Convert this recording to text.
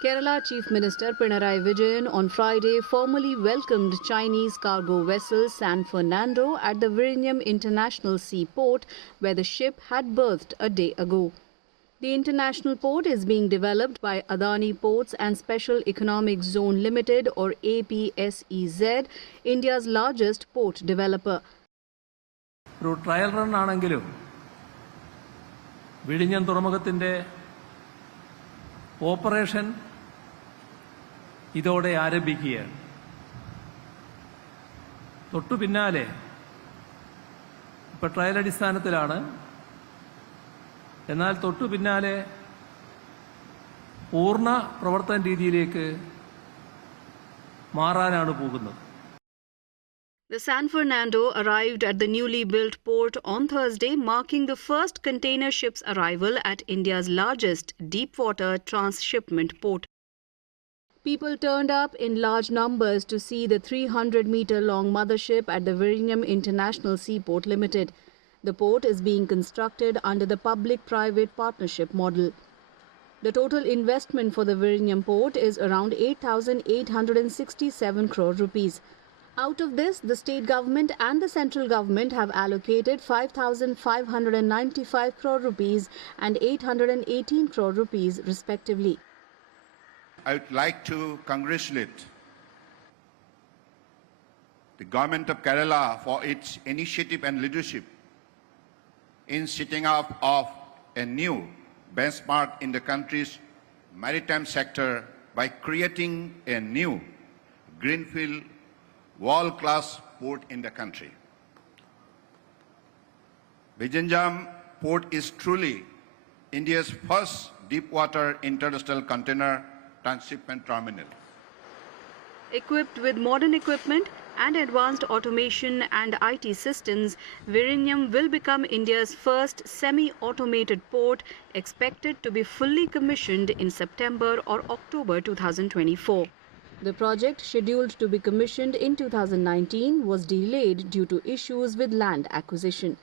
Kerala Chief Minister Pinarayi Vijayan on Friday formally welcomed Chinese cargo vessel San Fernando at the Vizhinjam International Seaport, where the ship had berthed a day ago. The international port is being developed by Adani Ports and Special Economic Zone Limited, or APSEZ, India's largest port developer. ഒരു trial run ആണെങ്കിലും വിഴിഞ്ഞം തുറമുഖത്തിന്റെ operation ഇതോടെ ആരംഭിക്കുകയാണ്. തൊട്ടു പിന്നാലെ ഇപ്പോൾ trial അടിസ്ഥാനത്തിലാണ്, എന്നാൽ തൊട്ടു പിന്നാലെ പൂർണ്ണ പ്രവർത്തന രീതിയിലേക്ക് മാറാനാണ് പോകുന്നത്. The San Fernando arrived at the newly built port on Thursday, marking the first container ship's arrival at India's largest deep-water transshipment port. People turned up in large numbers to see the 300-meter-long mothership at the Vizhinjam International Seaport Limited. The port is being constructed under the public-private partnership model. The total investment for the Vizhinjam port is around 8,867 crore rupees. Out of this, the state government and the central government have allocated 5,595 crore rupees and 818 crore rupees respectively. I would like to congratulate the government of Kerala for its initiative and leadership in setting up of a new benchmark in the country's maritime sector by creating a new greenfield world-class port in the country. Vizhinjam port is truly India's first deep-water international container transshipment terminal. Equipped with modern equipment and advanced automation and IT systems, Vizhinjam will become India's first semi-automated port, expected to be fully commissioned in September or October 2024. The project, scheduled to be commissioned in 2019, was delayed due to issues with land acquisition.